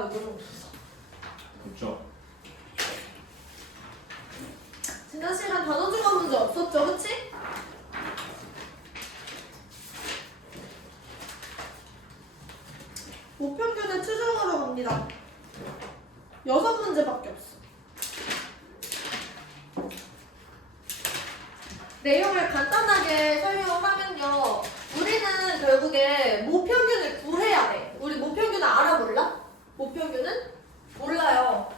여기로 오셔서. 그렇죠. 지난 시간 단어 중간 문제 없었죠, 그치? 모평균을 추정하러 갑니다. 6문제밖에 없어. 내용을 간단하게 설명하면요. 우리는 결국에 모평균을 구해야 돼. 우리 모평균을 알아 몰라? 모평균은? 몰라요.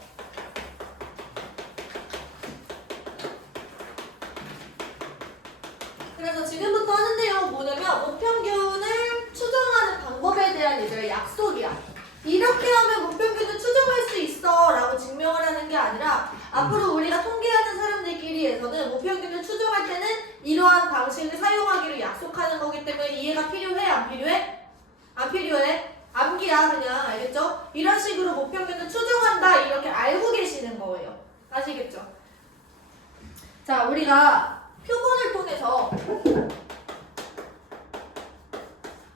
그래서 지금부터 하는 내용은 뭐냐면 모평균을 추정하는 방법에 대한 이제 약속이야. 이렇게 하면 모평균을 추정할 수 있어 라고 증명을 하는 게 아니라 앞으로 우리가 통계하는 사람들끼리에서는 모평균을 추정할 때는 이러한 방식을 사용하기로 약속하는 거기 때문에 이해가 필요해? 안 필요해? 안 필요해? 암기야 그냥. 알겠죠? 이런 식으로 모평균을 추정한다 이렇게 알고 계시는 거예요. 아시겠죠? 자, 우리가 표본을 통해서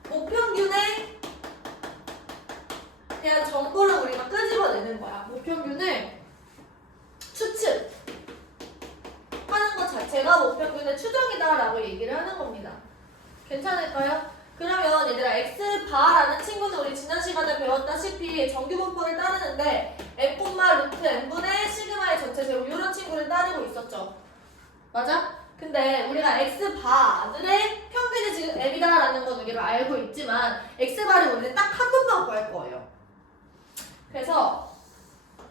모평균에 대한 정보를 우리가 끄집어내는 거야. 모평균을 추측하는 것 자체가 모평균의 추정이다라고 얘기를 하는 겁니다. 괜찮을까요? 그러면 얘들아 x바라는 친구는 우리 지난 시간에 배웠다시피 정규분포를 따르는데 m, 루트 n분의 시그마의 전체 제곱 이런 친구를 따르고 있었죠. 맞아? 근데 우리가 x바들의 평균이 지금 m이다라는 건 우리가 알고 있지만 x바를 우리는 딱 한 번만 구할 거예요. 그래서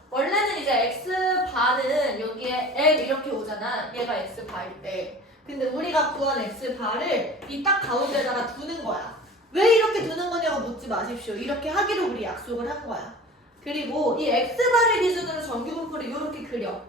원래는 이제 x바는 여기에 m 이렇게 오잖아. 얘가 x바일 때. 근데 우리가 구한 x바를 이 딱 가운데다가 두는 거야. 왜 이렇게 두는 거냐고 묻지 마십시오. 이렇게 하기로 우리 약속을 한 거야. 그리고 이 x바를 기준으로 정규분포를 이렇게 그려.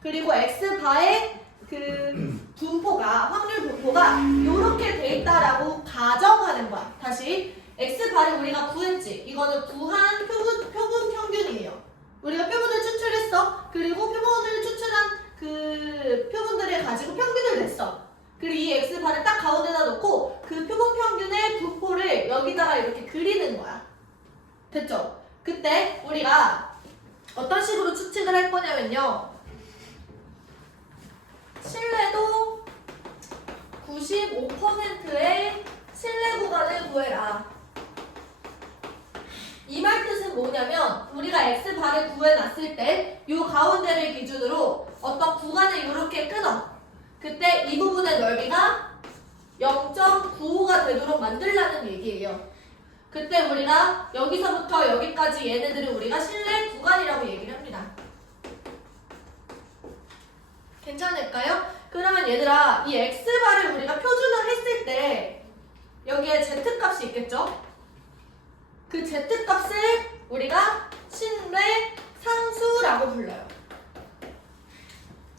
그리고 x바의 그 분포가 확률 분포가 이렇게 돼 있다라고 가정하는 거야. 다시 x바를 우리가 구했지. 이거는 구한 표본 평균이에요. 우리가 표본을 추출했어. 그리고 표본을 추출한 그 표본들을 가지고 평균을 냈어. 그리고 이 x바를 딱 가운데다 놓고 그 표본 평균의 분포를 여기다가 이렇게 그리는 거야. 됐죠? 그때 우리가 어떤 식으로 추측을 할 거냐면요. 신뢰도 95%의 신뢰 구간을 구해라. 이 말 뜻은 뭐냐면 우리가 x바를 구해놨을 때 이 가운데를 기준으로 어떤 구간을 이렇게 끊어. 그때 이 부분의 넓이가 0.95가 되도록 만들라는 얘기예요. 그때 우리가 여기서부터 여기까지 얘네들을 우리가 신뢰 구간이라고 얘기를 합니다. 괜찮을까요? 그러면 얘들아 이 x바를 우리가 표준화했을 때 여기에 z값이 있겠죠? 그 z값을 우리가 신뢰 상수라고 불러요.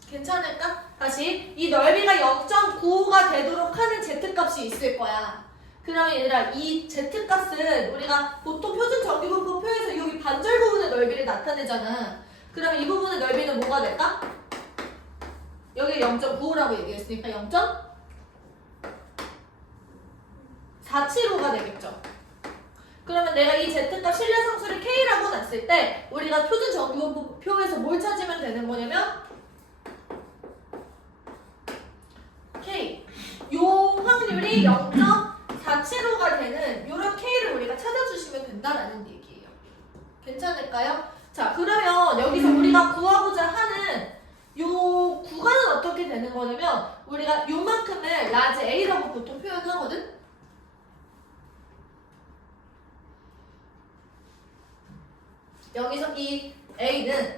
괜찮을까? 다시 이 넓이가 0.95가 되도록 하는 z값이 있을 거야. 그러면 얘들아 이 z값은 우리가 보통 표준 정규분포 표에서 여기 반절 부분의 넓이를 나타내잖아. 그러면 이 부분의 넓이는 뭐가 될까? 여기 0.95라고 얘기했으니까 0.475가 되겠죠. 그러면 내가 이 z값 신뢰상수를 k라고 놨을 때 우리가 표준 정규분포표에서 뭘 찾으면 되는 거냐면 k 요 확률이 0.475가 되는 요런 k를 우리가 찾아주시면 된다라는 얘기예요. 괜찮을까요? 자, 그러면 여기서 우리가 구하고자 하는 요 구간은 어떻게 되는 거냐면 우리가 요만큼을 라지 A라고 보통 표현하거든? 여기서 이 A는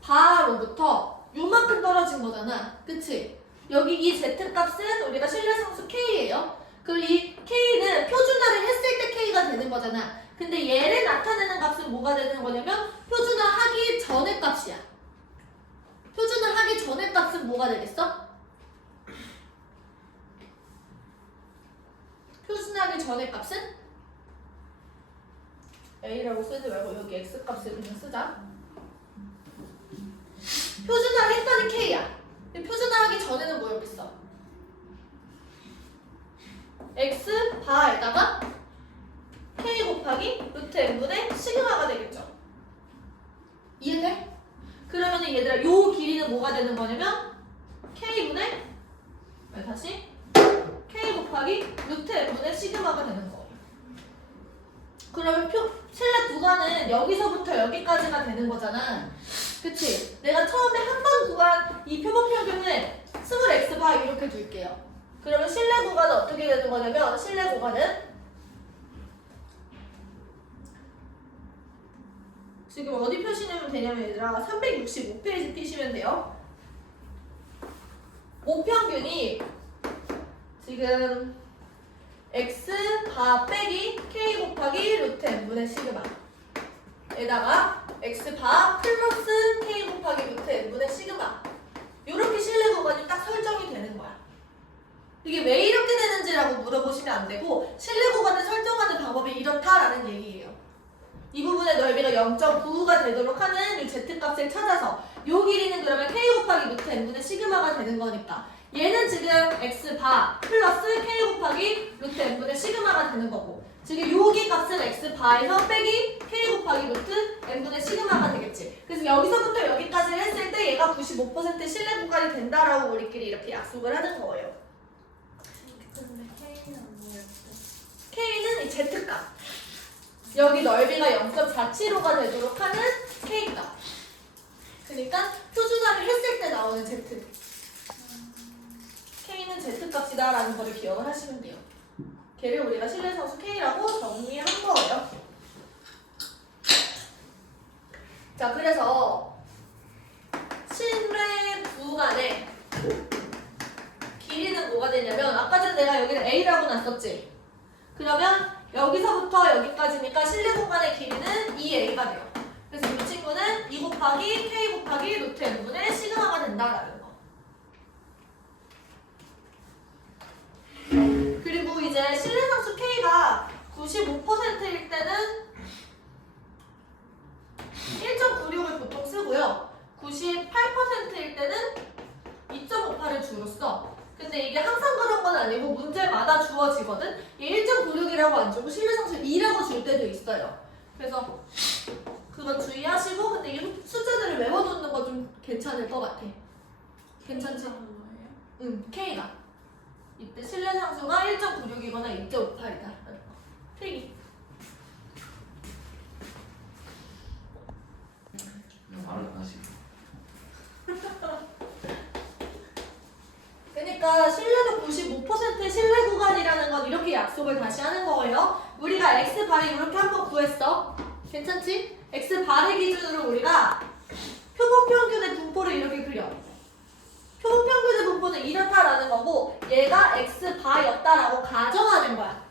X바로부터 요만큼 떨어진 거잖아. 그치? 여기 이 Z값은 우리가 신뢰상수 K예요. 그리고 이 K는 표준화를 했을 때 K가 되는 거잖아. 근데 얘를 나타내는 값은 뭐가 되는 거냐면 표준화하기 전의 값이야. 표준화하기 전의 값은 뭐가 되겠어? 표준화하기 전의 값은? A라고 쓰지 말고 여기 X값을 그냥 쓰자. 표준화를 했더니 K야. 근데 표준화하기 전에는 뭐였겠어? X바에다가 K 곱하기 곱하기 루트 n분의 시그마가 되겠죠. 이해돼? 그러면은 얘들아 요 길이는 뭐가 되는 거냐면 k분의 다시 k 곱하기 루트 n분의 시그마가 되는 거예요. 그러면 실내 구간은 여기서부터 여기까지가 되는 거잖아. 그치? 내가 처음에 한 번 구간 이 표본 평균을 스몰 x바 이렇게 둘게요. 그러면 실내 구간은 어떻게 되는 거냐면 실내 구간은 지금 어디 펴시면 되냐면 얘들아 365페이지 피시면 돼요. 모평균이 지금 x바 빼기 k 곱하기 루트 n분의 시그마 에다가 x바 플러스 k 곱하기 루트 n분의 시그마 이렇게 실내 구간이 딱 설정이 되는 거야. 이게 왜 이렇게 되는지라고 물어보시면 안 되고 실내 구간을 설정하는 방법이 이렇다라는 얘기예요. 이 부분의 넓이가 0.95가 되도록 하는 이 z값을 찾아서 요 길이는 그러면 k 곱하기 루트 n분의 시그마가 되는 거니까 얘는 지금 x바 플러스 k 곱하기 루트 n분의 시그마가 되는 거고 지금 여기 값은 x바에서 빼기 k 곱하기 루트 n분의 시그마가 되겠지. 그래서 여기서부터 여기까지를 했을 때 얘가 95% 실내 구간이 된다라고 우리끼리 이렇게 약속을 하는 거예요. 근데 K는 뭐였어? k는 이 z값 여기 넓이가 0.475가 되도록 하는 k값 그러니까 표준화를 했을 때 나오는 z k는 z값이다 라는 거를 기억을 하시면 돼요. 걔를 우리가 실내상수 k라고 정리한 거예요. 자, 그래서 실내 구간의 길이는 뭐가 되냐면 아까 전에 내가 여기를 a라고 놨었지. 그러면 여기서부터 여기까지니까 실내 공간의 길이는 2a가 돼요. 그래서 이 친구는 2 곱하기 k 곱하기 루트 n분의 시그마가 된다라는 거. 그리고 이제 실내상수 k가 95%일 때는 1.96을 보통 쓰고요. 98%일 때는 2.58을 주로 써. 근데 이게 항상 그런 건 아니고 문제마다 주어지거든? 얘 1.96이라고 안 주고 실내상수 2라고 줄 때도 있어요. 그래서 그건 주의하시고 근데 이 숫자들을 외워놓는 거 좀 괜찮을 것 같아. 괜찮지? 뭐예요? 응, K가. 이때 실내상수가 1.96이거나 2.58이다. 필기. 말을 안 하시고. 그러니까 실내도 95% 실내 구간이라는 건 이렇게 약속을 다시 하는 거예요. 우리가 x바를 이렇게 한번 구했어. 괜찮지? x바를 기준으로 우리가 표본 평균의 분포를 이렇게 그려. 표본 평균의 분포는 이렇다라는 거고 얘가 x바였다라고 가정하는 거야.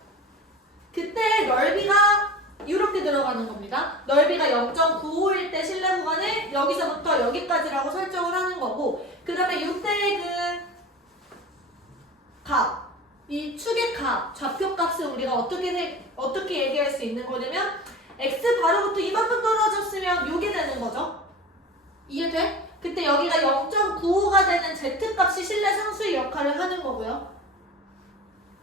그때 넓이가 이렇게 들어가는 겁니다. 넓이가 0.95일 때 실내 구간을 여기서부터 여기까지라고 설정을 하는 거고 그 다음에 이때의 그 값, 이 축의 값, 좌표값을 우리가 어떻게 얘기할 수 있는 거냐면 x바로부터 이만큼 떨어졌으면 요게 되는 거죠. 이해돼? 그때 여기가 0.95가 되는 z값이 실내 상수의 역할을 하는 거고요.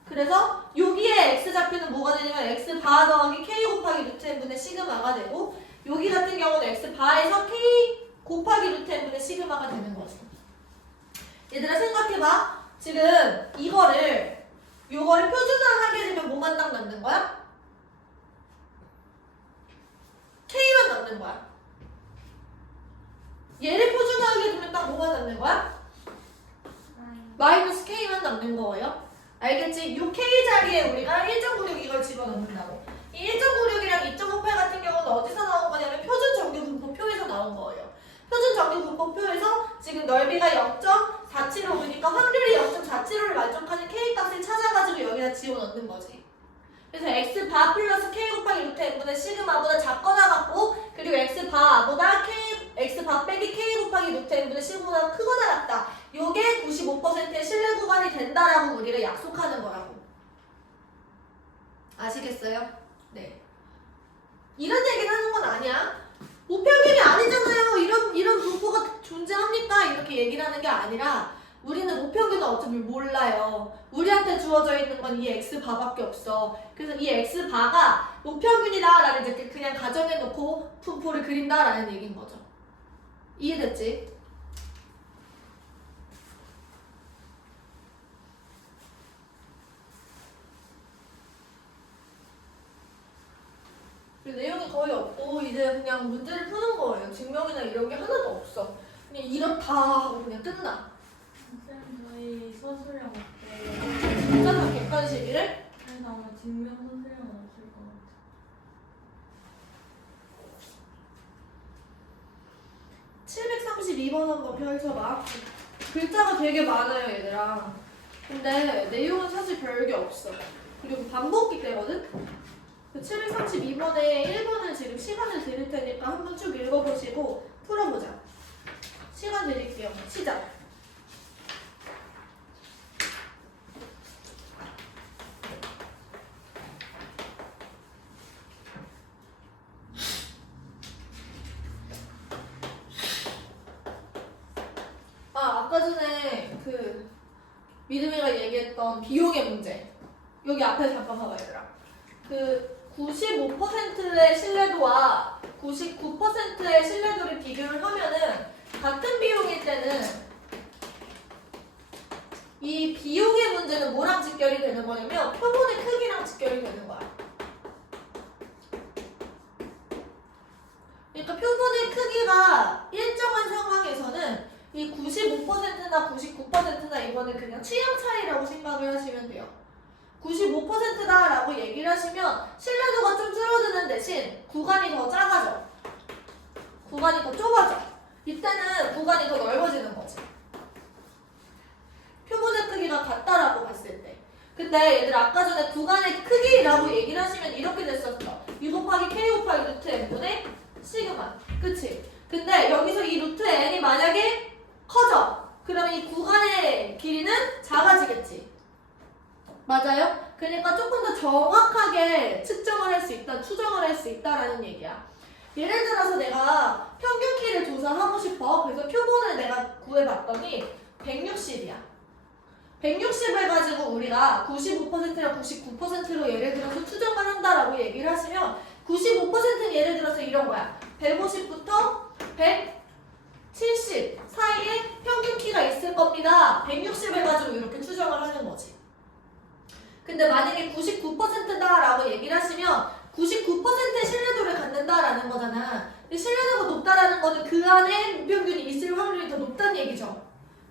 그래서 여기에 x좌표는 뭐가 되냐면 x바 더하기 k 곱하기 루트 n분의 시그마가 되고 여기 같은 경우는 x바에서 k 곱하기 루트 n분의 시그마가 되는 거죠. 얘들아 생각해봐. 지금 요거를 표준화하게 되면 뭐만 딱 남는 거야? K만 남는 거야. 얘를 표준화하게 되면 딱 뭐가 남는 거야? 마이너스 K만 남는 거예요. 알겠지? 요 K 자리에 우리가 1.96 이걸 집어넣는다고. 이 1.96이랑 2.58 같은 경우는 어디서 나온 거냐면 표준 정규 분포표에서 나온 거예요. 표준 정규 분포표에서 지금 넓이가 0.475니까 확률이 0.475를 만족하는 K값을 찾아가지고 여기다 집어넣는 거지. 그래서 x바 플러스 k 곱하기 루트 n분의 시그마보다 작거나 같고 그리고 x바보다 x바 빼기 k 곱하기 루트 n분의 시그마보다 크거나 같다. 요게 95%의 실내 구간이 된다라고 우리가 약속하는 거라고. 아시겠어요? 네. 이런 얘기를 하는 건 아니야. 모평균이 아니잖아요. 이런 분포가 존재합니까? 이렇게 얘기를 하는 게 아니라 우리는 목평균은 어차피 몰라요. 우리한테 주어져 있는 건 이 x바밖에 없어. 그래서 이 x바가 목평균이다라는 이제 그냥 가정해놓고 분포를 그린다라는 얘기인 거죠. 이해됐지? 내용이 거의 없고 이제 그냥 문제를 푸는 거예요. 증명이나 이런 게 하나도 없어. 그냥 이렇다 하고 그냥 끝나. 쌤 저희 서술형 어때요? 진짜 객관식이를 그래서 아마 증명 서술형은 없을 것 같아요. 732번 한번 펼쳐봐. 글자가 되게 많아요, 얘들아. 근데 내용은 사실 별게 없어. 그리고 반복기 때거든? 732번에 1번을 지금 시간을 드릴 테니까 한번 쭉 읽어보시고 풀어보자. 시간 드릴게요. 시작. 아까 전에 그 믿음이가 얘기했던 비용의 문제. 여기 앞에 잠깐 봐봐 얘들아. 그 95%의 신뢰도와 99%의 신뢰도를 비교를 하면은 같은 비용일 때는 이 비용의 문제는 뭐랑 직결이 되는 거냐면 표본의 크기랑 직결이 되는 거야. 그러니까 표본의 크기가 일정한 상황에서는 이 95%나 99%나 이거는 그냥 취향 차이라고 생각을 하시면 돼요. 95%다라고 얘기를 하시면 신뢰도가 좀 줄어드는 대신 구간이 더 작아져. 구간이 더 좁아져. 이때는 구간이 더 넓어지는 거지. 표본의 크기가 같다라고 봤을 때. 근데 얘들 아까 전에 구간의 크기라고 얘기를 하시면 이렇게 됐었어. U 곱하기 K 곱하기 루트 N분의 시그마. 그치? 근데 여기서 이 루트 N이 만약에 커져. 그러면 이 구간의 길이는 작아지겠지. 맞아요? 그러니까 조금 더 정확하게 측정을 할 수 있다, 추정을 할 수 있다라는 얘기야. 예를 들어서 내가 평균 키를 조사하고 싶어. 그래서 표본을 내가 구해봤더니 160이야. 160을 가지고 우리가 95%랑 99%로 예를 들어서 추정을 한다라고 얘기를 하시면 95%는 예를 들어서 이런 거야. 150부터 170 사이에 평균 키가 있을 겁니다. 160을 가지고 이렇게 추정을 하는 거지. 근데 만약에 99%다라고 얘기를 하시면 99%의 신뢰도를 갖는다라는 거잖아. 근데 신뢰도가 높다라는 거는 그 안에 무평균이 있을 확률이 더 높다는 얘기죠.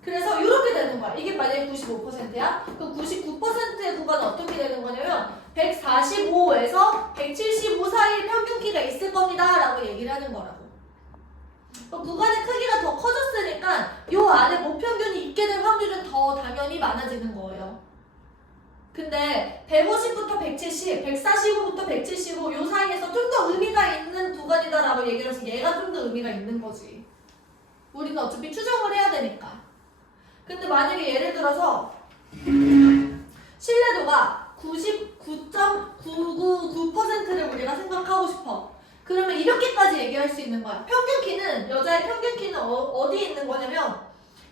그래서 이렇게 되는 거야. 이게 만약에 95%야? 그럼 99%의 구간은 어떻게 되는 거냐면 145에서 175 사이에 평균 키가 있을 겁니다 라고 얘기를 하는 거라고. 구간의 크기가 더 커졌으니까 이 안에 모평균이 있게 될 확률은 더 당연히 많아지는 거예요. 근데 150부터 170, 145부터 175 이 사이에서 좀 더 의미가 있는 구간이다라고 얘기를 해서 얘가 좀 더 의미가 있는 거지. 우리는 어차피 추정을 해야 되니까. 근데 만약에 예를 들어서 신뢰도가 99.999%를 우리가 생각하고 싶어. 그러면 이렇게까지 얘기할 수 있는 거야. 평균 키는, 여자의 평균 키는 어디에 있는 거냐면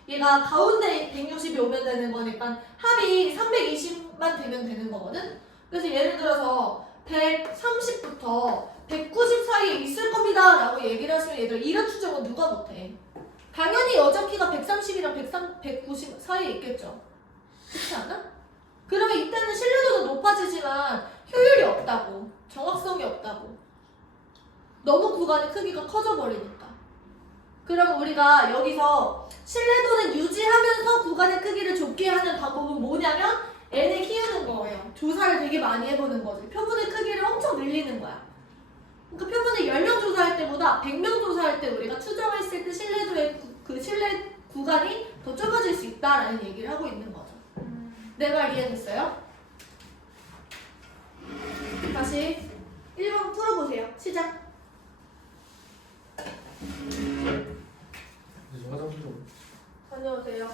얘가 가운데 160이 오면 되는 거니까 합이 320만 되면 되는 거거든? 그래서 예를 들어서 130부터 190 사이에 있을 겁니다 라고 얘기를 하시면 얘들 이런 추정은 누가 못해? 당연히 여자 키가 130이랑 190 사이에 있겠죠? 그렇지 않아? 그러면 이때는 신뢰도도 높아지지만 효율이 없다고, 정확성이 없다고. 너무 구간의 크기가 커져버리니까. 그럼 우리가 여기서 신뢰도는 유지하면서 구간의 크기를 좁게 하는 방법은 뭐냐면 N을 키우는 거예요. 조사를 되게 많이 해보는 거지. 표본의 크기를 엄청 늘리는 거야. 그러니까 표본을 10명 조사할 때보다 100명 조사할 때 우리가 추정했을 때 신뢰도의 그 신뢰 구간이 더 좁아질 수 있다라는 얘기를 하고 있는 거죠. 내 말 이해됐어요? 다시 1번 풀어보세요. 시작. 이제 화장실 좀. 다녀오세요.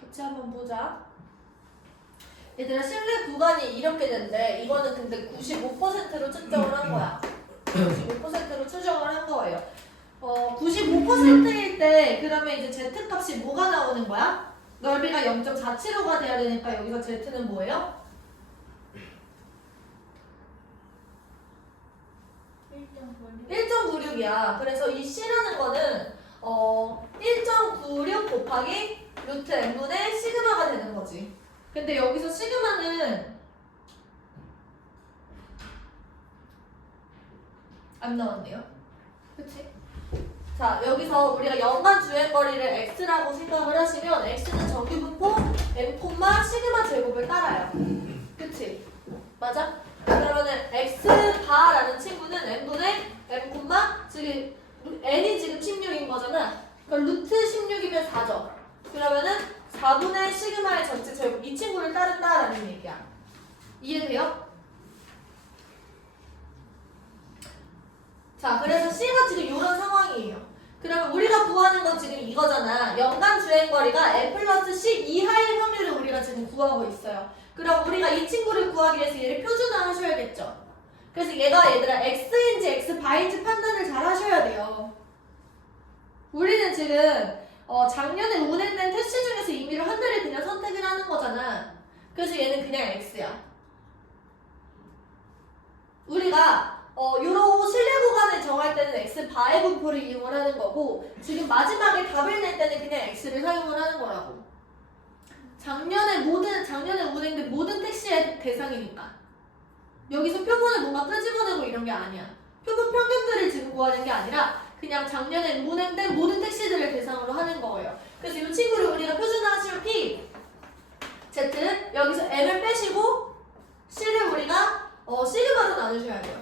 같이 한번 보자. 얘들아 실내 구간이 이렇게 된대. 이거는 근데 95%로 측정을 한 거야. 95%로 추정을 한 거예요. 95%일 때 그러면 이제 Z값이 뭐가 나오는 거야? 넓이가 0.47호가 돼야 되니까 여기서 Z는 뭐예요? 1.96이야. 그래서 이 C라는 거는 1.96 곱하기 루트 n분의 시그마가 되는 거지. 근데 여기서 시그마는 안 나왔네요. 그치? 자, 여기서 우리가 연간 주행거리를 x라고 생각을 하시면 x는 정규분포 n, 시그마 제곱을 따라요. 그치? 맞아? 그러면은 x바라는 친구는 n분의 n, 지금 n이 지금 16인 거잖아. 그럼 루트 16이면 4죠. 그러면은 4분의 시그마의 전체 제곱 이 친구를 따른다라는 얘기야. 이해돼요? 자, 그래서 C가 지금 이런 상황이에요. 그러면 우리가 구하는 건 지금 이거잖아. 연간 주행거리가 n 플러스 C 이하일 확률을 우리가 지금 구하고 있어요. 그럼 우리가 이 친구를 구하기 위해서 얘를 표준화하셔야겠죠. 그래서 얘가 얘들아 x인지 x바인지 판단을 잘 하셔야 돼요. 우리는 지금 작년에 운행된 테스트 중에서 임의로 하나를 그냥 선택을 하는 거잖아. 그래서 얘는 그냥 x야. 우리가 요런 실내 구간을 정할 때는 x바의 분포를 이용을 하는 거고 지금 마지막에 답을 낼 때는 그냥 x를 사용을 하는 거라고. 작년에 운행된 모든 택시의 대상이니까. 여기서 표본을 뭔가 끄집어내고 이런 게 아니야. 표본 평균들을 지금 구하는 게 아니라 그냥 작년에 운행된 모든 택시들을 대상으로 하는 거예요. 그래서 이 친구를 우리가 표준화하시면 P, Z, 여기서 M을 빼시고 C를 우리가 시그마로 나누셔야 돼요.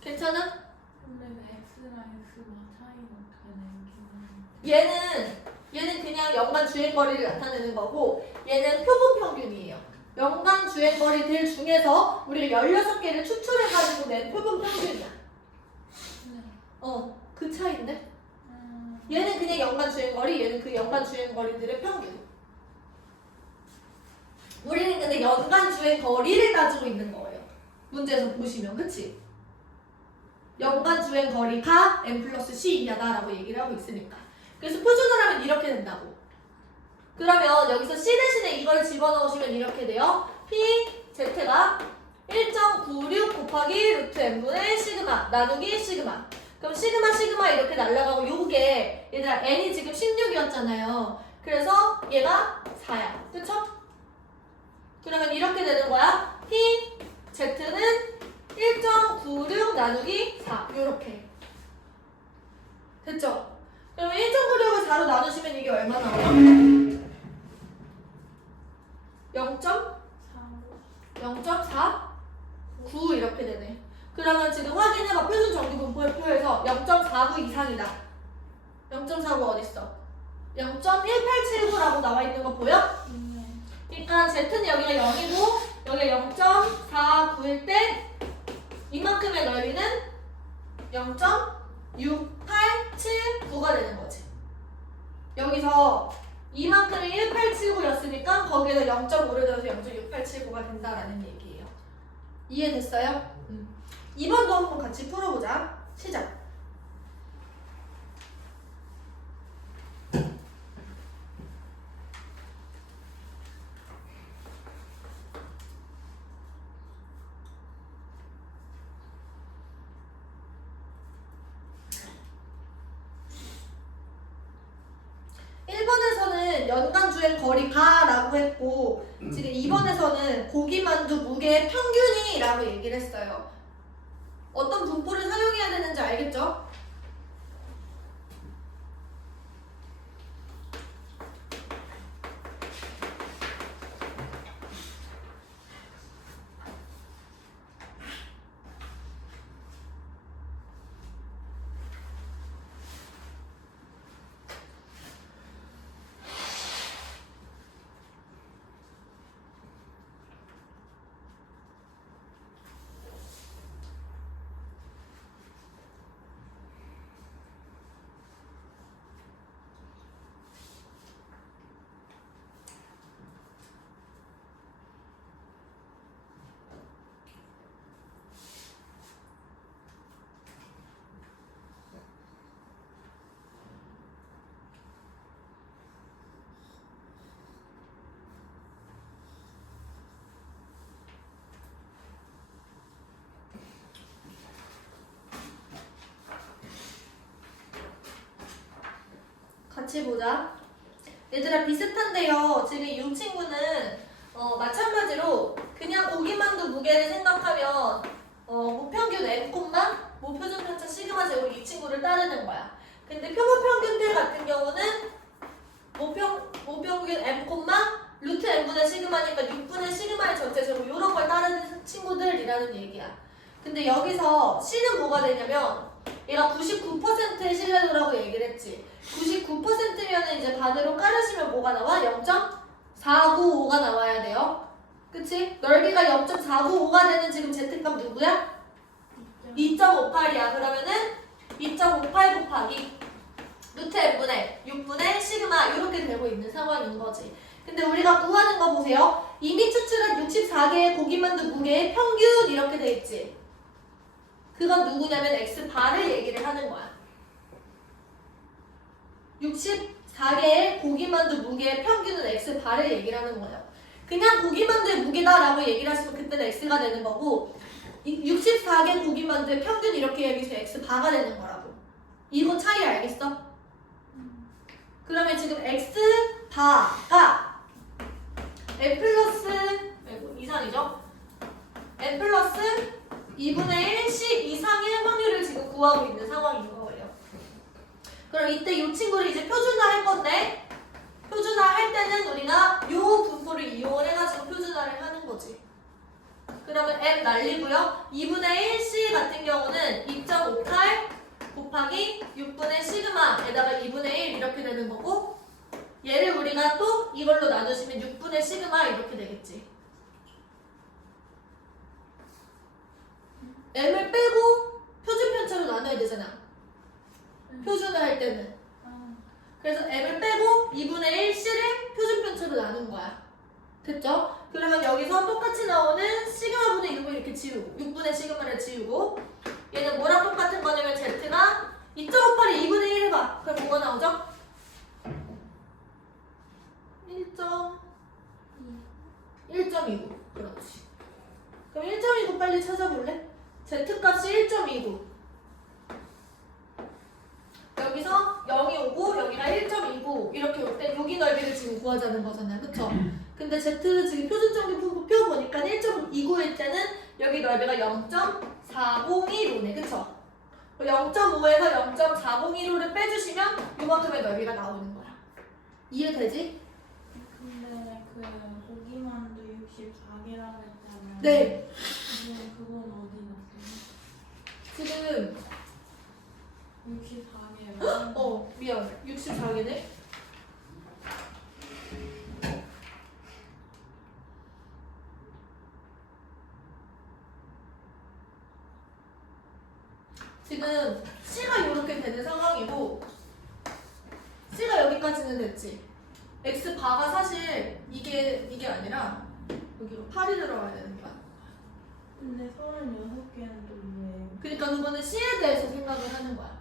괜찮아? 근데 그 x랑 x가 차이는 어떻게 내는 얘는 그냥 연간 주행거리를 나타내는 거고 얘는 표본 평균이에요. 연간 주행거리들 중에서 우리가 16개를 추출해가지고 낸 표본 평균이야. 그 차이인데? 얘는 그냥 연간 주행거리, 얘는 그 연간 주행거리들의 평균. 우리는 근데 연간 주행거리를 따지고 있는 거예요. 문제에서 보시면, 그치? 연간 주행거리가 n 플러스 c 이하다라고 얘기를 하고 있으니까. 그래서 표준을 하면 이렇게 된다고. 그러면 여기서 c 대신에 이걸 집어넣으시면 이렇게 돼요. p, z가 1.96 곱하기 루트 n분의 시그마 나누기 시그마. 그럼 시그마 이렇게 날라가고 요게 얘들아 n이 지금 16이었잖아요. 그래서 얘가 4야. 그쵸? 그러면 이렇게 되는 거야. p, z는 1.96 나누기 4 요렇게. 됐죠? 그러면 1.96을 4로 나누시면 이게 얼마 나와요? 0.4? 9 이렇게 되네. 그러면 지금 확인해봐. 표준 정규분포의 표에서 0.49 이상이다. 0.49 어딨어? 0.1879라고 나와 있는 거 보여? 그러니까 Z는 여기가 0이고 여기가 0.49일 때 이만큼의 넓이는 0.6879가 되는 거지. 여기서 이만큼이 1879였으니까 거기에서 0.5를 더해서 0.6879가 된다라는 얘기예요. 이해됐어요? 2번도 한번 같이 풀어보자. 시작. 연간 주행 거리가라고 했고 지금 2번에서는 고기만두 무게 평균이라고 얘기를 했어요. 어떤 분포를 사용해야 되는지 알겠죠? 같이 보자. 얘들아 비슷한데요. 지금 이 친구는 마찬가지로 그냥 고기만두 무게를 생각하면 무평균 m, 모표준 편차 시그마 제곱 이 친구를 따르는 거야. 근데 표본평균들 같은 경우는 모평균 m, 루트 m분의 시그마니까 6분의 시그마의 전체 제곱 이런 걸 따르는 친구들이라는 얘기야. 근데 여기서 C는 뭐가 되냐면 얘가 99%의 신뢰도라고 얘기를 했지. 99%면은 이제 반으로 까르시면 뭐가 나와? 0.495가 나와야 돼요. 그치? 넓이가 0.495가 되는 지금 Z값 누구야? 2.58이야. 그러면은 2.58 곱하기 루트 n분의 6분의 시그마 이렇게 되고 있는 상황인 거지. 근데 우리가 구하는 거 보세요. 이미 추출한 64개의 고기만두 무게의 평균 이렇게 돼 있지. 그건 누구냐면 X바를 얘기를 하는 거야. 64개의 고기만두 무게의 평균은 X바를 얘기를 하는 거예요. 그냥 고기만두의 무게다라고 얘기를 하시면 그때는 X가 되는 거고 64개 고기만두의 평균 이렇게 얘기해서 X바가 되는 거라고. 이거 차이 알겠어? 그러면 지금 X바가 N 플러스 이상이죠? N 플러스 2분의 1 C 이상의 확률을 지금 구하고 있는 상황인 거예요. 그럼 이때 이 친구를 이제 표준화할 건데 표준화할 때는 우리가 이 분포를 이용을 해가지고 표준화를 하는 거지. 그러면 M 날리고요. 2분의 1 C 같은 경우는 2.58 곱하기 6분의 시그마에다가 2분의 1 이렇게 되는 거고 얘를 우리가 또 이걸로 나누시면 6분의 시그마 이렇게 되겠지. M을 빼고 표준 편차로 나눠야 되잖아. 표준을 할 때는. 그래서 M을 빼고 2분의 1 C를 표준 편차로 나눈 거야. 됐죠? 그러면 여기서 똑같이 나오는 시그마분의 6을 이렇게 지우고 6분의 시그마를 지우고 얘는 뭐랑 똑같은 거냐면 Z가 2.58이 2분의 1 해봐. 그럼 뭐가 나오죠? 1.29. 그렇지. 그럼 1.29 빨리 찾아볼래? Z값이 1.29. 여기서 0이 오고 여기가 1.29 이렇게 올 때 여기 넓이를 지금 구하자는 거잖아요. 그쵸? 근데 Z 지금 표준정리 분포 보니까 1.29일 때는 여기 넓이가 0.401호네. 그쵸? 0.5에서 0.401호를 빼주시면 이만큼의 넓이가 나오는 거야. 이해되지? 근데 그 고기만두 64개라고 했잖아요. 네. 근데 그건 어디 갔어요? 지금 64개요. 미안. 64개네. 지금 C가 이렇게 되는 상황이고 C가 여기까지는 됐지. X바가 사실 이게 아니라 여기로 8이 들어가야 되는 거야. 근데 36개는 또 뭐예요? 그러니까 그거는 C에 대해서 생각을 하는 거야.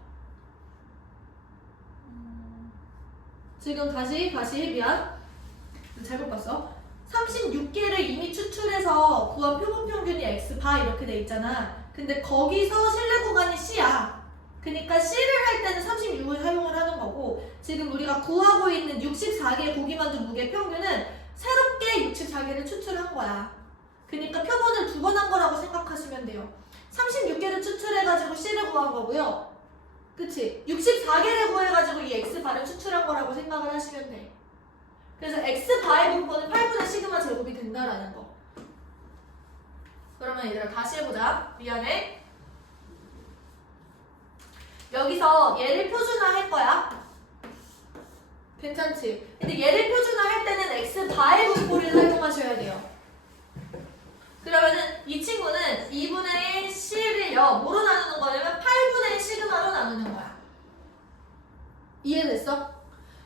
지금 다시 미안. 잘못 봤어. 36개를 이미 추출해서 구한 표본 평균이 X바 이렇게 돼 있잖아. 근데 거기서 실내 구간이 C야. 그러니까 C를 할 때는 36을 사용을 하는 거고 지금 우리가 구하고 있는 64개 고기만두 무게 평균은 새롭게 64개를 추출한 거야. 그러니까 표본을 두 번 한 거라고 생각하시면 돼요. 36개를 추출해가지고 C를 구한 거고요. 그치? 64개를 구해가지고 이 X바를 추출한 거라고 생각을 하시면 돼. 그래서 X바의 분포는 8분의 시그마 제곱이 된다라는 거. 그러면 얘들아 다시 해보자. 미안해. 여기서 얘를 표준화할 거야. 괜찮지? 근데 얘를 표준화할 때는 X바의 분포를 사용하셔야 돼요. 그러면은 이 친구는 2분의 1 C를요 뭐로 나누는 거냐면 8분의 1 시그마로 나누는 거야. 이해됐어?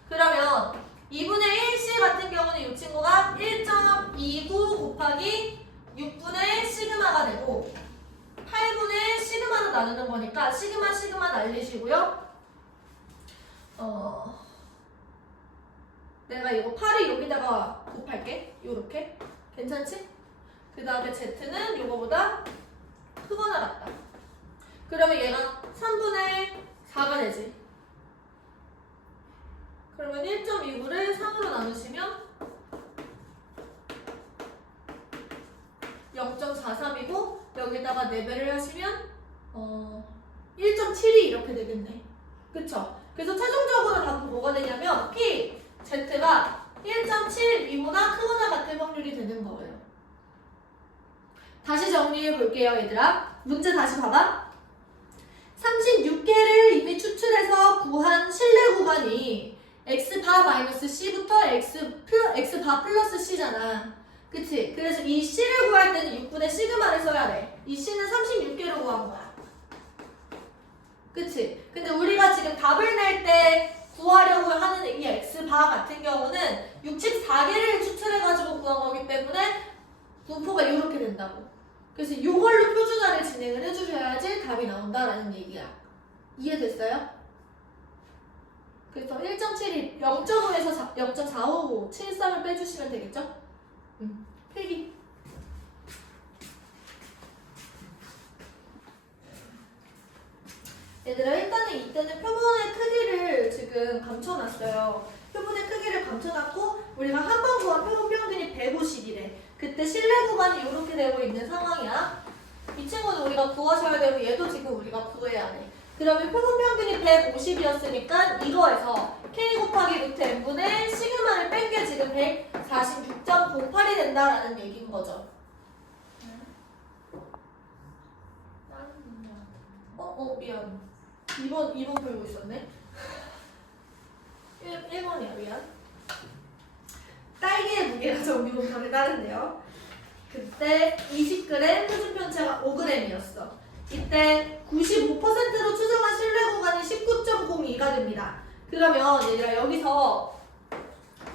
그러면 2분의 1 C 같은 경우는 이 친구가 1.29 곱하기 6분의 시그마가 되고 8분의 시그마로 나누는 거니까 시그마 날리시고요. 내가 이거 8을 여기다가 곱할게. 요렇게. 괜찮지? 그 다음에 Z는 요거보다 크거나 같다. 그러면 얘가 3분의 4가 되지. 그러면 1.29를 3으로 나누시면 0.43이고 여기다가 4배를 하시면 1.72 이렇게 되겠네. 그쵸? 그래서 최종적으로 답은 뭐가 되냐면 P, Z가 1.72보다 크거나 같을 확률이 되는 거예요. 다시 정리해 볼게요, 얘들아. 문제 다시 봐봐. 36개를 이미 추출해서 구한 실내 구간이 x바-c부터 x바 플러스 c잖아. 그치? 그래서 이 c를 구할 때는 6분의 시그마를 써야 돼. 이 c는 36개로 구한 거야. 그치? 근데 우리가 지금 답을 낼 때 구하려고 하는 이 x바 같은 경우는 64개를 추출해가지고 구한 거기 때문에 분포가 이렇게 된다고. 그래서 이걸로 표준화를 진행을 해주셔야지 답이 나온다라는 얘기야. 이해됐어요? 그래서 1.72, 0.5에서 0.455, 73을 빼주시면 되겠죠? 필기. 얘들아, 일단은 이때는 표본의 크기를 지금 감춰놨어요. 표본의 크기를 감춰놨고 우리가 한 번 구한 표본 평균이 150이래. 그때 실내 구간이 이렇게 되고 있는 상황이야. 이 친구는 우리가 구하셔야 되고 얘도 지금 우리가 구해야 돼. 그러면 표본 평균이 150이었으니까 이거에서 k 곱하기 루트 n분의 시그마를 뺀 게 지금 146.08이 된다라는 얘기인 거죠. 다른 문제 미안. 2번 풀고 있었네. 1번이야, 미안. 딸기의 무게가 전기곱하기 따른데요. 그때 20g, 표준 편차가 5g이었어. 이때 95%로 추정한 실내 구간이 19.02가 됩니다. 그러면 얘들아 여기서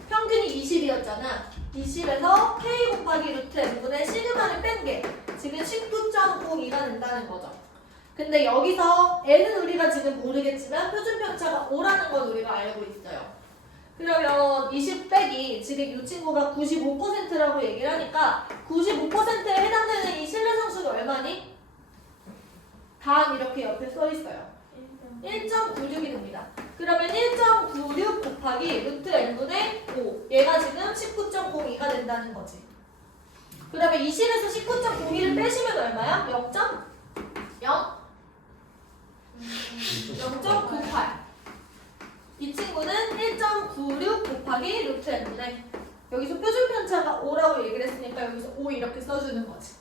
평균이 20이었잖아. 20에서 k 곱하기 루트 n분의 시그마를 뺀 게 지금 19.02가 된다는 거죠. 근데 여기서 n은 우리가 지금 모르겠지만 표준 편차가 5라는 건 우리가 알고 있어요. 그러면 20 빼기 지금 이 친구가 95%라고 얘기를 하니까 95%에 해당되는 이 실내 상수가 얼마니? 단 이렇게 옆에 써 있어요. 1.96이 됩니다. 그러면 1.96 곱하기 루트 n분의 5 얘가 지금 19.02가 된다는 거지. 그러면 20에서 19.02를 빼시면 얼마야? 0.98. 이 친구는 1.96 곱하기 루트 n분의 여기서 표준 편차가 5라고 얘기를 했으니까 여기서 5 이렇게 써주는 거지.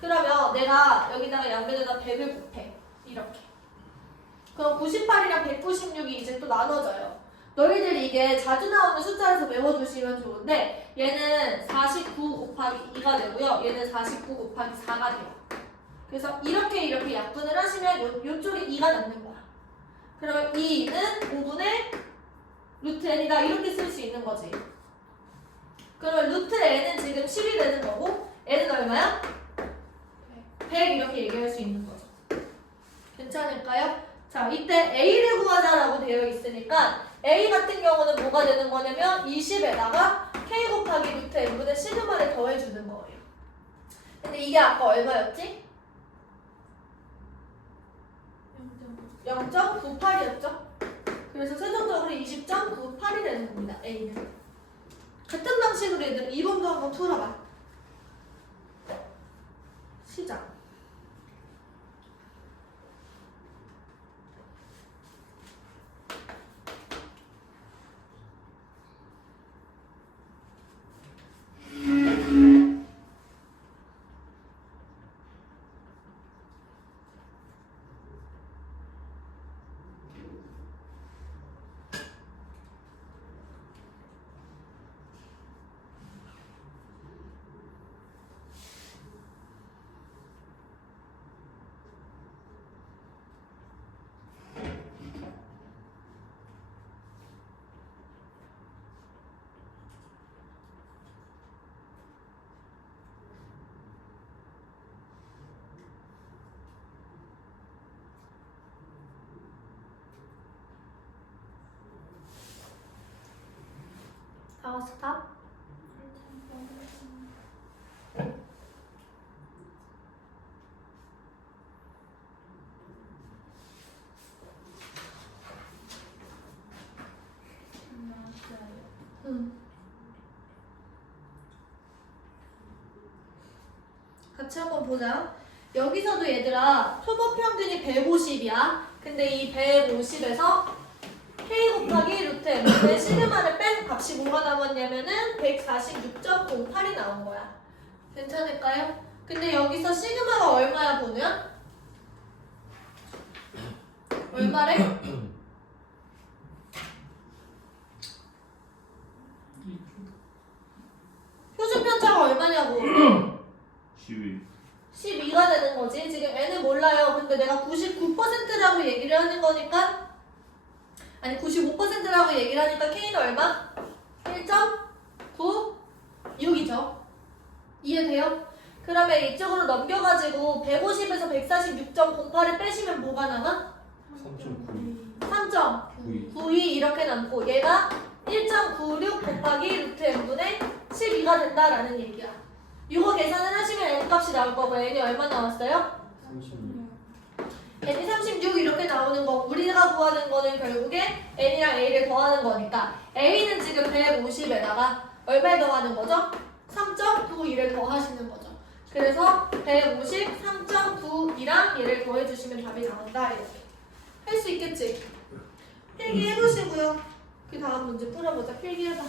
그러면 내가 여기다가 양변에다 100을 곱해. 이렇게. 그럼 98이랑 196이 이제 또 나눠져요. 너희들이 이게 자주 나오는 숫자에서 외워두시면 좋은데 얘는 49 곱하기 2가 되고요. 얘는 49 곱하기 4가 돼요. 그래서 이렇게 약분을 하시면 요쪽에 2가 남는 거야. 그러면 2는 5분의 루트 n이다 이렇게 쓸 수 있는 거지. 그러면 루트 n은 지금 10이 되는 거고 n은 얼마야? 100 이렇게 얘기할 수 있는 거죠. 괜찮을까요? 자, 이때 a를 구하자라고 되어 있으니까 a 같은 경우는 뭐가 되는 거냐면 20에다가 k 곱하기 루트 n분의 시그마를 더해주는 거예요. 근데 이게 아까 얼마였지? 0.98이었죠? 그래서 최종적으로 20.98이 되는 겁니다. a는. 같은 방식으로 얘들은 2번도 한번 풀어봐. 시작. 다 왔어, 다? 같이 한번 보자. 여기서도 얘들아 표본 평균이 150이야. 근데 이 150에서 K 곱하기 루트 M분의 시그마를 뺀 값이 뭐가 남았냐면은 146.08이 나온 거야. 괜찮을까요? 근데 여기서 시그마가 얼마야 보면? 얼마래? 표준 편차가 얼마냐고. 12. 12가 되는 거지. 지금 N은 몰라요. 근데 내가 99%라고 얘기를 하는 거니까, 아니 95%라고 얘기를 하니까 K는 얼마? 1.96이죠. 이해돼요? 그러면 이쪽으로 넘겨가지고 150에서 146.08을 빼시면 뭐가 남아? 3.9. 3.92 이렇게 남고 얘가 1.96 곱하기 루트 n분의 12가 된다라는 얘기야. 이거 계산을 하시면 n값이 나올 거고 n이 얼마 나왔어요? 36. n이 36 이렇게 나오는 거. 우리가 구하는 거는 결국에 n이랑 a를 더하는 거니까 a는 지금 150에다가 얼마를 더하는 거죠? 3.92를 더하시는 거죠. 그래서 150, 3.92랑 얘를 더해주시면 답이 나온다. 이렇게 할 수 있겠지? 필기해보시고요. 그 다음 문제 풀어보자. 필기해봐.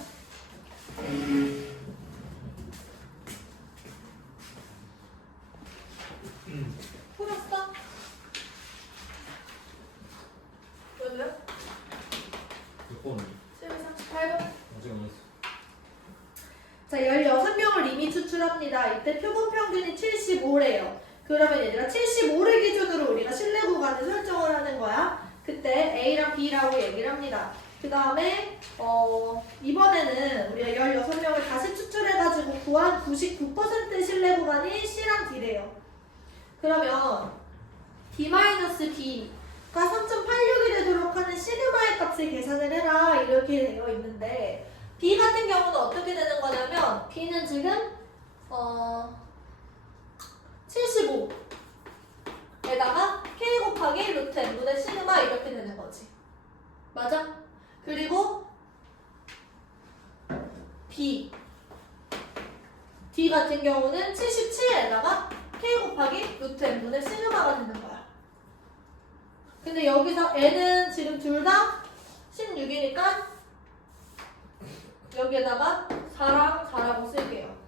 풀었어? 뭐죠? 6번. 738번. 아직 안 했어. 자, 16명을 이미 추출합니다. 이때 표본 평균이 75래요. 그러면 얘들아 75를 기준으로 우리가 신뢰 구간을 설정을 하는 거야. 그때 A랑 B라고 얘기를 합니다. 그 다음에 이번에는 우리가 16명을 다시 추출해가지고 구한 99% 신뢰 구간이 C랑 D래요. 그러면 D-D가 3.86이 되도록 하는 시그마의 값을 계산을 해라 이렇게 되어 있는데 B 같은 경우는 어떻게 되는 거냐면 B는 지금 75에다가 K 곱하기 루트 n분의 시그마 이렇게 되는 거지. 맞아? 그리고 D 같은 경우는 77에다가 K 곱하기 루트 n분의 시그마가 되는 거야. 근데 여기서 n은 지금 둘 다 16이니까 여기에다가 4랑 4라고 쓸게요.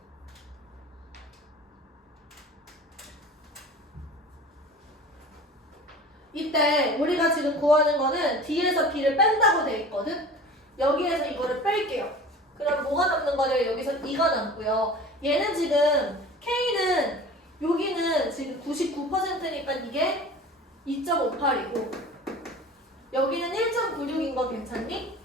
이때 우리가 지금 구하는 거는 D에서 B를 뺀다고 돼 있거든? 여기에서 이거를 뺄게요. 그럼 뭐가 남는 거냐면 여기서 2가 남고요. 얘는 지금 K는 여기는 지금 99%니까 이게 2.58이고 여기는 1.96인 거 괜찮니?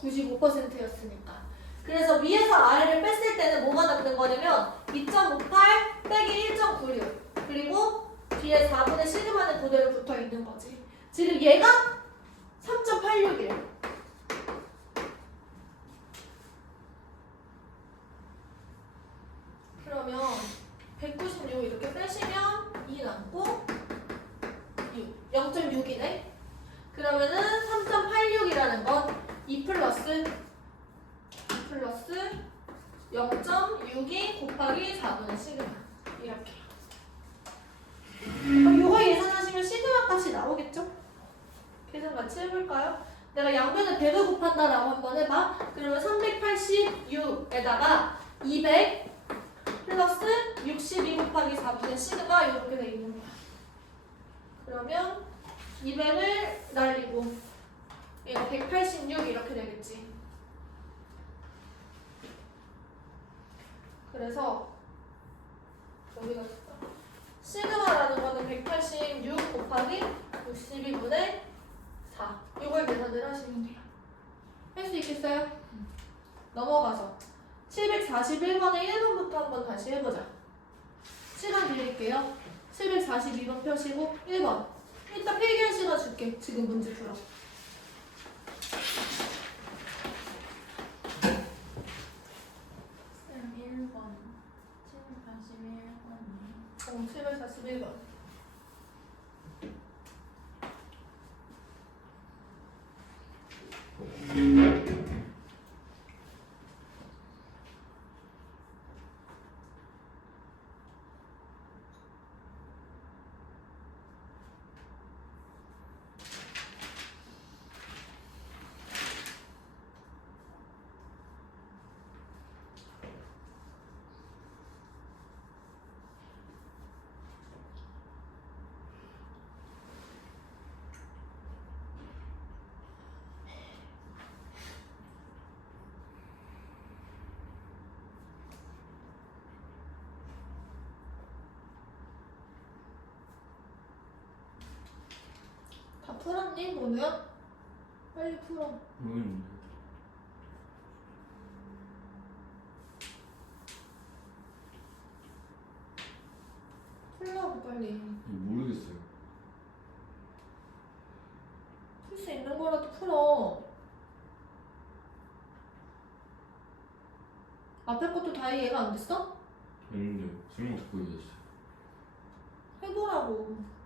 95%였으니까. 그래서 위에서 아래를 뺐을 때는 뭐가 남는 거냐면 2.58 빼기 1.96 그리고 뒤에 4분의 시그마는 그대로 붙어 있는 거지. 지금 얘가 3.86이에요. 그러면 196 이렇게 빼시면 2 남고 6, 0.6이네. 그러면은 3.86이라는 건 2 플러스 0.62 곱하기 4분의 시그마 이렇게. 그럼 이거 계산하시면 시그마 값이 나오겠죠? 계산 같이 해볼까요? 내가 양변을 100을 곱한다라고 한번 해봐. 그러면 386에다가 200 플러스 62 곱하기 4분의 시그마 이렇게 돼 있는 거야. 그러면 200을 날리고 얘가 186 이렇게 되겠지. 그래서 여기가 시그마라는 거는 186 곱하기 62분의 4 이걸 계산을 하시면 돼요. 할 수 있겠어요? 넘어가서 741번에 1번부터 한번 다시 해보자. 시간 드릴게요. 742번 펴시고 1번 이따 필기할 시간 줄게. 지금 문제 풀어. 쌤 1번 741번 741번. 풀었니 오늘? 빨리 풀어. 모르겠는데. 풀라고 빨리. 모르겠어요. 풀 수 있는 거라도 풀어. 앞에 것도 다 이해가 안 됐어? 됐는데 설명 듣고 얘기했어. 해보라고.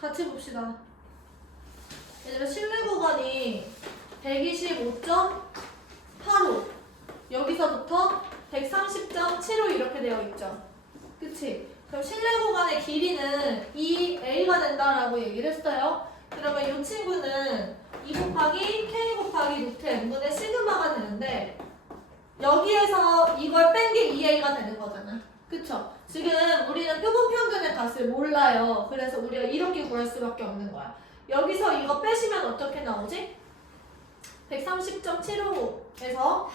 같이 봅시다. 얘들아 실내 구간이 125.85 여기서부터 130.75 이렇게 되어 있죠. 그치? 그럼 실내 구간의 길이는 2a가 된다라고 얘기를 했어요. 그러면 이 친구는 2 곱하기 k 곱하기 루트 n분의 시그마가 되는데 여기에서 이걸 뺀 게 2a가 되는 거잖아. 그쵸? 지금 우리는 표본 평균의 값을 몰라요. 그래서 우리가 이렇게 구할 수밖에 없는 거야. 여기서 이거 빼시면 어떻게 나오지? 130.75에서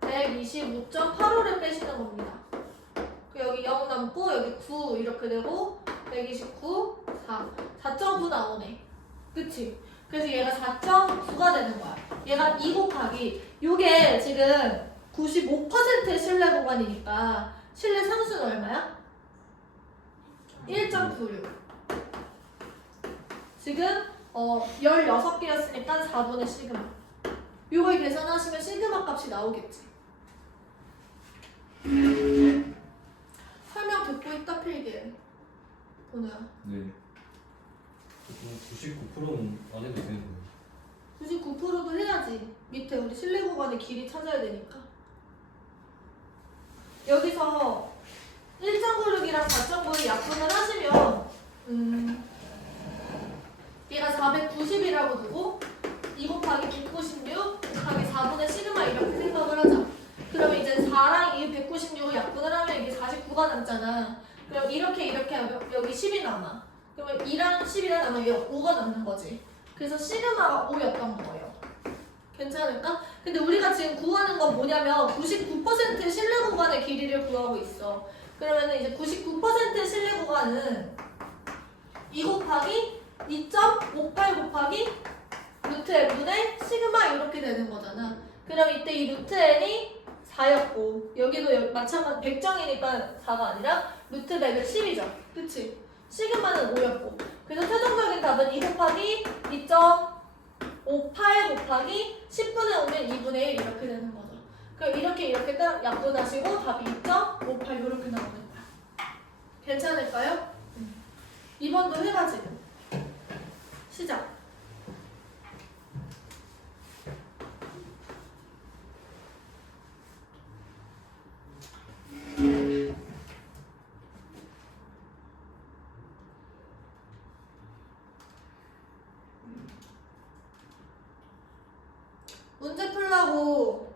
125.85를 빼시는 겁니다. 여기 0 남고 여기 9 이렇게 되고 129, 4. 4.9 나오네. 그치? 그래서 얘가 4.9가 되는 거야. 얘가 2 곱하기 요게 지금 95%의 실내 구간이니까 실내 상수는 얼마야? 1.96. 지금 16개였으니까 4분의 시그마. 요걸 계산하시면 시그마 값이 나오겠지. 설명 듣고 있다 필기해. 보너야. 네. 99%는 안 해도 되는 거예요. 99%도 해야지. 밑에 우리 실내 구간의 길이 찾아야 되니까. 여기서 1.96이랑 4.9를 약분을 하시면 얘가 490이라고 두고 2 곱하기 196 곱하기 4분의 시그마 이렇게 생각을 하자. 그러면 이제 4랑 이 196을 약분을 하면 이게 49가 남잖아. 그럼 이렇게 하면 여기 10이 남아. 그러면 2랑 10이랑 남으면 여기 5가 남는 거지. 그래서 시그마가 5였던 거예요. 괜찮을까? 근데 우리가 지금 구하는 건 뭐냐면 99%의 실내 구간의 길이를 구하고 있어. 그러면 이제 99%의 실내 구간은 2 곱하기 2.58 곱하기 루트 n분의 시그마 이렇게 되는 거잖아. 그럼 이때 이 루트 n이 4였고 여기도 마찬가지 100정이니까 4가 아니라 루트 100은 10이죠. 그치? 시그마는 5였고 그래서 최종적인 답은 2 곱하기 2.58 곱하기 10분의 5면 2분의 1 이렇게 되는 거죠. 그럼 이렇게 딱 약분하시고 답이 2.58 이렇게 나오는 거야. 괜찮을까요? 2번도 해봐 지금. 시작. 문제 풀라고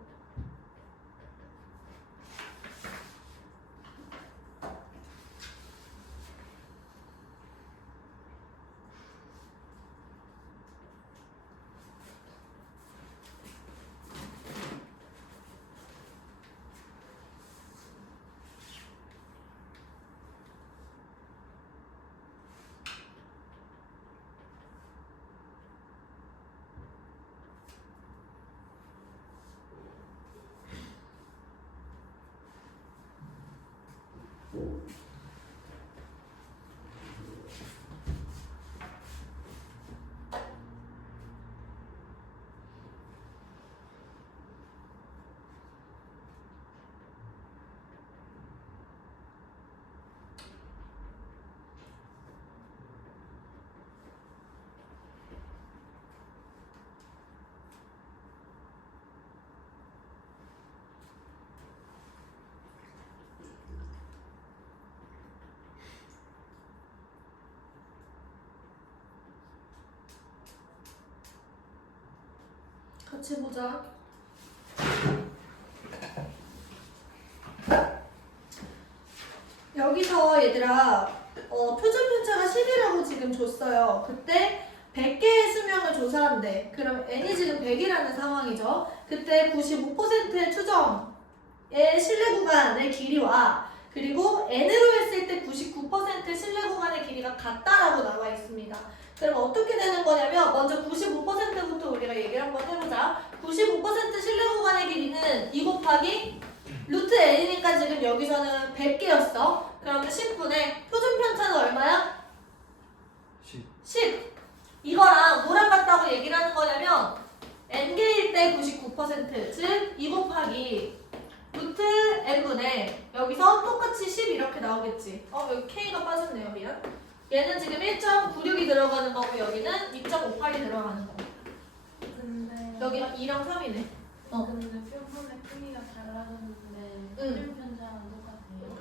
같이 보자. 여기서 얘들아 표준 편차가 10이라고 지금 줬어요. 그때 100개의 수명을 조사한대. 그럼 n이 지금 100이라는 상황이죠. 그때 95%의 추정의 신뢰 구간의 길이와 그리고 n으로 했을 때 99%의 신뢰 구간의 길이가 같다라고 나와 있습니다. 그럼 어떻게 되는 거냐면 먼저 95%부터 우리가 얘기를 한번 해보자. 95% 신뢰 구간의 길이는 2 곱하기 루트 n이니까 지금 여기서는 100개였어. 그러면 10분의 표준 편차는 얼마야? 10. 이거랑 뭐랑 같다고 얘기를 하는 거냐면 n개일 때 99%, 즉 2 곱하기 루트 n분의 여기서 똑같이 10 이렇게 나오겠지. 여기 k가 빠졌네요. 미안. 얘는 지금 1.96이 들어가는 거고 여기는 2.58이 들어가는 거고. 근데 여기 2랑 3이네. 근데 표본의 크기가 달라졌는데 표준 편차는 똑같아요.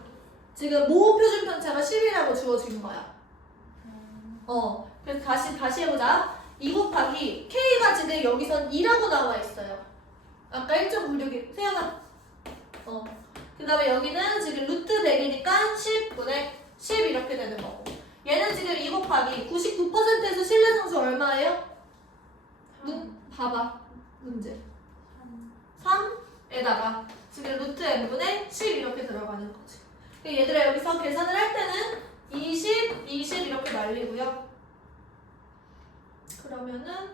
지금 모 표준 편차가 10이라고 주어진 거야. 그래서 다시 해보자. 2 곱하기 K가 지금 여기선 2라고 나와 있어요. 아까 1.96이 세연아. 그 다음에 여기는 지금 루트 100이니까 10분의 10 이렇게 되는 거고. 얘는 지금 2 곱하기 99%에서 신뢰 상수 얼마예요? 봐봐. 문제. 3에다가 지금 루트 n분의 10 이렇게 들어가는 거지. 얘들아 여기서 계산을 할 때는 20, 20 이렇게 날리고요. 그러면은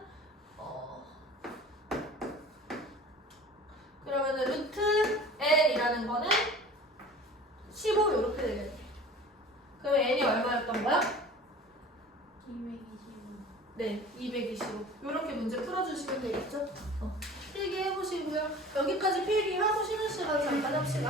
루트 n이라는 거는 15 이렇게 되겠네. 그럼 n이 얼마였던 거야? 225. 네, 225. 이렇게 문제 풀어주시면 되겠죠? 필기 해보시고요. 여기까지 필기 하고 쉬는 시간 잠깐 합시다.